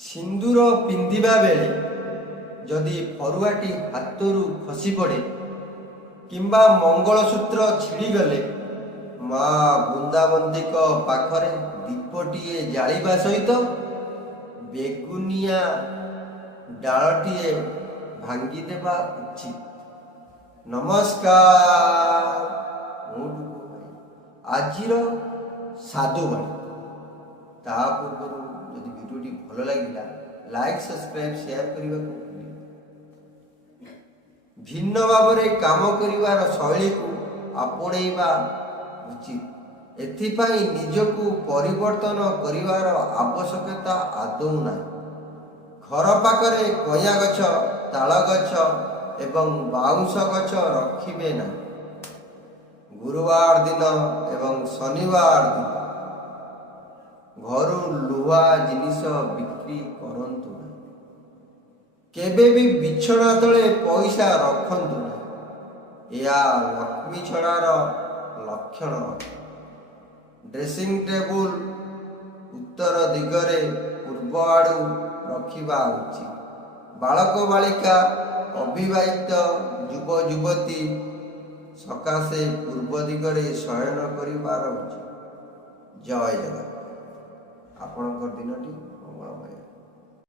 सिंदूर पिंधिबा बेले जदि फरुआटी हाथरू खसी पड़े किंबा मंगलसूत्र छिड़ीगले माँ बृंदावंती पाखरे दीपटीए जालिबा सहित बेगुनिया डालटीए भांगीदेवा उचित। नमस्कार, आजिर साधुवाणी ता पूर्व जदि भिडियोटी भल लगिला लाइक सब्सक्राइब शेयर करने को भिन्न भाव काम करिवार शैली को आपणेबा उचित। एथिपाई निजकु परिवर्तन करिवार आवश्यकता आदौ ना। घर पाखरे कया गछ, ताल गछ एवं बाउंश गछ रखिबे ना। गुरुवार दिन एवं शनिवार दिन घरू लुहा जिनिस बिक्री करंतु ना। केबे भी बिछड़ा तले पैसा रखंतु ना। या लक्ष्मी छड़ार लक्षण। ड्रेसिंग टेबुल उत्तर दिगरे पूर्व आड़ू रखिबा उचित। बालक बालिका अविवाहित युव युवती सकाशे पूर्व दिगरे शयन करिबार उचित। जय जगन्नाथ। आपणकर दिनटी